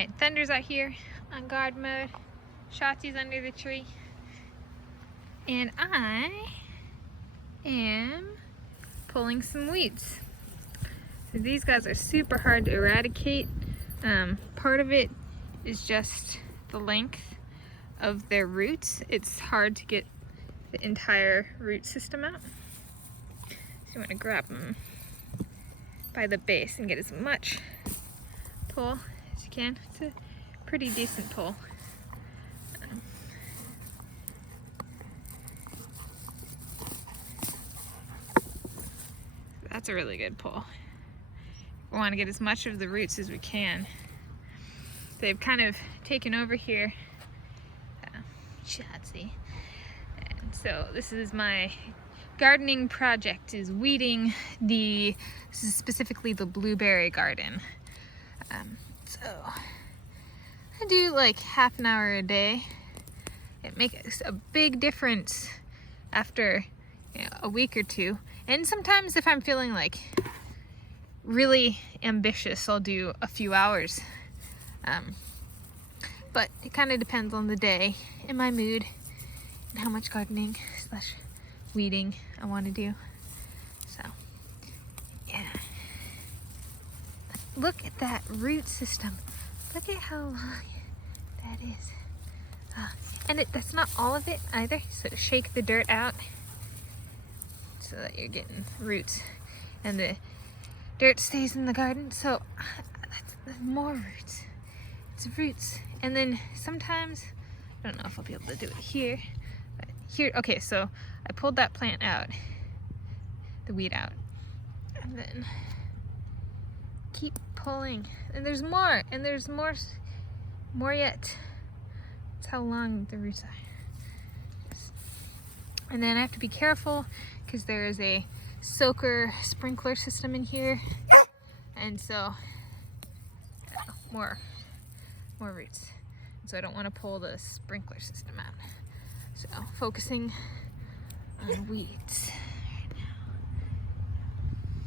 Alright, Thunder's out here on guard mode. Shotzi's under the tree. And I am pulling some weeds. So these guys are super hard to eradicate. Part of it is just the length of their roots. It's hard to get the entire root system out. So you want to grab them by the base and get as much pull as you can. It's a pretty decent pull. That's a really good pull. We want to get as much of the roots as we can. They've kind of taken over here. Shotzi. And so this is my gardening project, is weeding specifically the blueberry garden. So I do like half an hour a day. It makes a big difference after a week or two. And sometimes if I'm feeling like really ambitious, I'll do a few hours. But it kind of depends on the day and my mood and how much gardening / weeding I want to do. So, yeah. Look at that root system. Look at how long that is. And that's not all of it either. So shake the dirt out so that you're getting roots. And the dirt stays in the garden. So that's more roots. It's roots. And then sometimes, I don't know if I'll be able to do it here. But here, okay, so I pulled that plant out, the weed out. And then keep pulling. And there's more, and there's more yet. That's how long the roots are. And then I have to be careful because there is a soaker sprinkler system in here. And so, more roots. So I don't want to pull the sprinkler system out. So focusing on weeds.